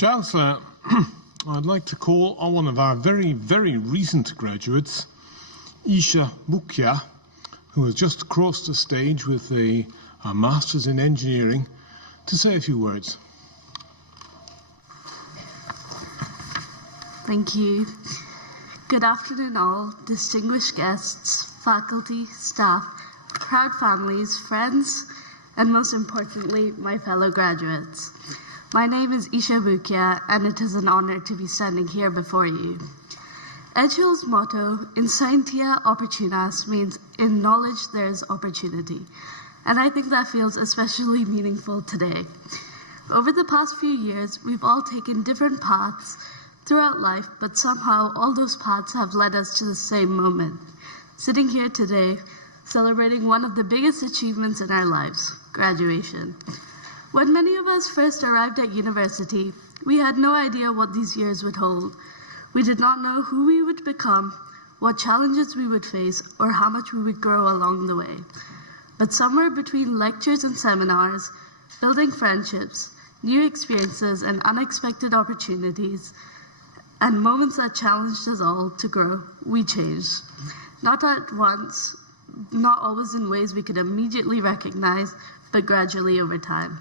Chancellor, I'd like to call on one of our very, very recent graduates, Isha Bhukya, who has just crossed the stage with a Master's in Engineering, to say a few words. Thank you. Good afternoon all, distinguished guests, faculty, staff, proud families, friends, and most importantly, my fellow graduates. My name is Isha Bhukya, and it is an honor to be standing here before you. Edge Hill's motto, In Scientia Opportunas, means in knowledge there is opportunity. And I think that feels especially meaningful today. Over the past few years, we've all taken different paths throughout life, but somehow all those paths have led us to the same moment. Sitting here today, celebrating one of the biggest achievements in our lives, graduation. When many of us first arrived at university, we had no idea what these years would hold. We did not know who we would become, what challenges we would face, or how much we would grow along the way. But somewhere between lectures and seminars, building friendships, new experiences and unexpected opportunities, and moments that challenged us all to grow, we changed. Not at once, not always in ways we could immediately recognize, but gradually over time.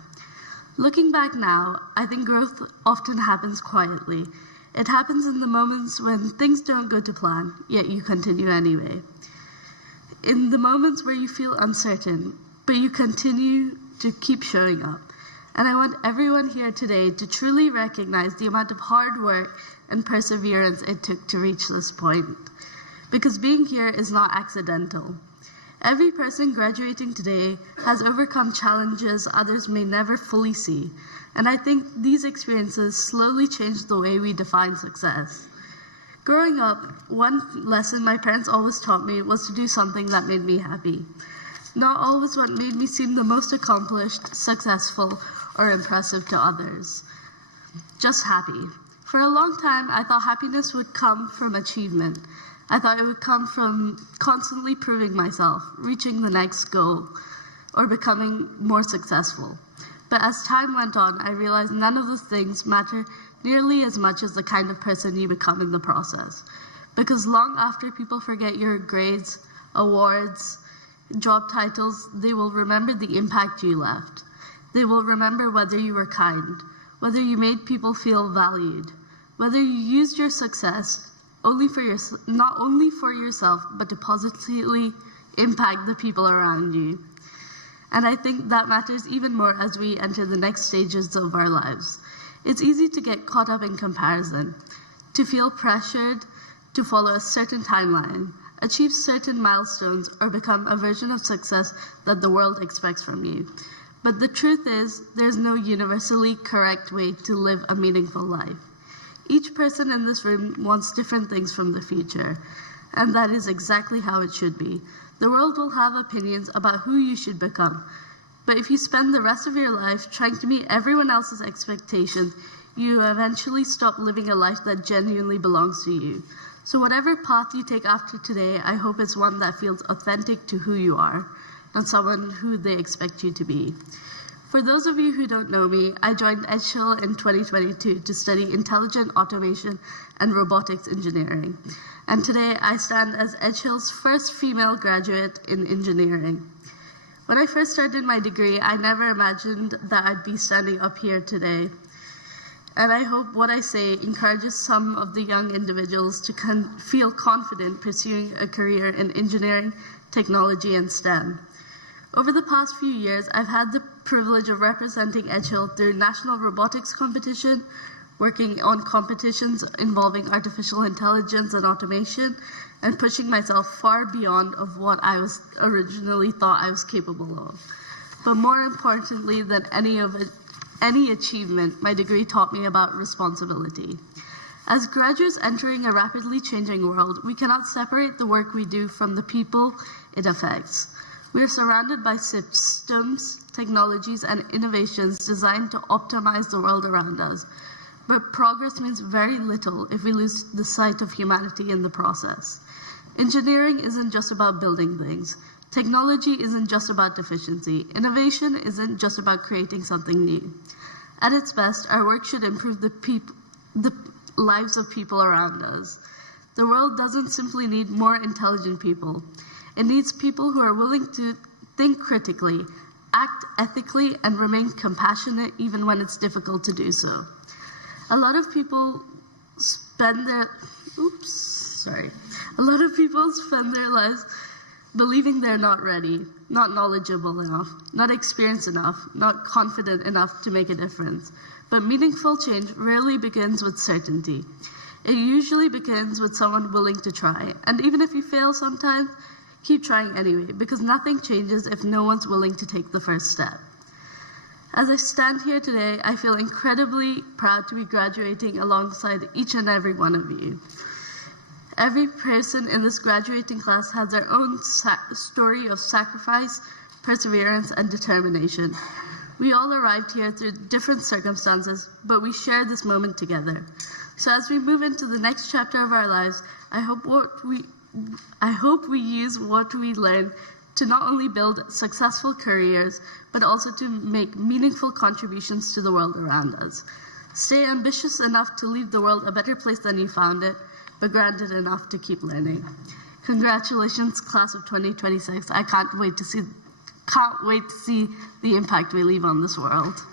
Looking back now, I think growth often happens quietly. It happens in the moments when things don't go to plan, yet you continue anyway. In the moments where you feel uncertain, but you continue to keep showing up. And I want everyone here today to truly recognize the amount of hard work and perseverance it took to reach this point. Because being here is not accidental. Every person graduating today has overcome challenges others may never fully see, and I think these experiences slowly changed the way we define success. Growing up, one lesson my parents always taught me was to do something that made me happy. Not always what made me seem the most accomplished, successful, or impressive to others. Just happy. For a long time, I thought happiness would come from achievement. I thought it would come from constantly proving myself, reaching the next goal, or becoming more successful. But as time went on, I realized none of those things matter nearly as much as the kind of person you become in the process. Because long after people forget your grades, awards, job titles, they will remember the impact you left. They will remember whether you were kind, whether you made people feel valued, whether you used your success not only for yourself, but to positively impact the people around you. And I think that matters even more as we enter the next stages of our lives. It's easy to get caught up in comparison, to feel pressured to follow a certain timeline, achieve certain milestones, or become a version of success that the world expects from you. But the truth is, there's no universally correct way to live a meaningful life. Each person in this room wants different things from the future, and that is exactly how it should be. The world will have opinions about who you should become, but if you spend the rest of your life trying to meet everyone else's expectations, you eventually stop living a life that genuinely belongs to you. So whatever path you take after today, I hope it's one that feels authentic to who you are, not someone who they expect you to be. For those of you who don't know me, I joined Edge Hill in 2022 to study intelligent automation and robotics engineering. And today I stand as Edge Hill's first female graduate in engineering. When I first started my degree, I never imagined that I'd be standing up here today. And I hope what I say encourages some of the young individuals to feel confident pursuing a career in engineering, technology, and STEM. Over the past few years, I've had the privilege of representing Edge Hill through national robotics competition, working on competitions involving artificial intelligence and automation, and pushing myself far beyond of what I was originally thought I was capable of. But more importantly than any achievement, my degree taught me about responsibility. As graduates entering a rapidly changing world, we cannot separate the work we do from the people it affects. We are surrounded by systems, technologies, and innovations designed to optimize the world around us. But progress means very little if we lose the sight of humanity in the process. Engineering isn't just about building things. Technology isn't just about efficiency. Innovation isn't just about creating something new. At its best, our work should improve the lives of people around us. The world doesn't simply need more intelligent people. It needs people who are willing to think critically, act ethically, and remain compassionate even when it's difficult to do so. A lot of people spend their lives believing they're not ready, not knowledgeable enough, not experienced enough, not confident enough to make a difference. But meaningful change rarely begins with certainty. It usually begins with someone willing to try. And even if you fail sometimes, keep trying anyway, because nothing changes if no one's willing to take the first step. As I stand here today, I feel incredibly proud to be graduating alongside each and every one of you. Every person in this graduating class has their own story of sacrifice, perseverance, and determination. We all arrived here through different circumstances, but we share this moment together. So as we move into the next chapter of our lives, I hope we use what we learn to not only build successful careers, but also to make meaningful contributions to the world around us. Stay ambitious enough to leave the world a better place than you found it, but grounded enough to keep learning. Congratulations, class of 2026. I can't wait to see the impact we leave on this world.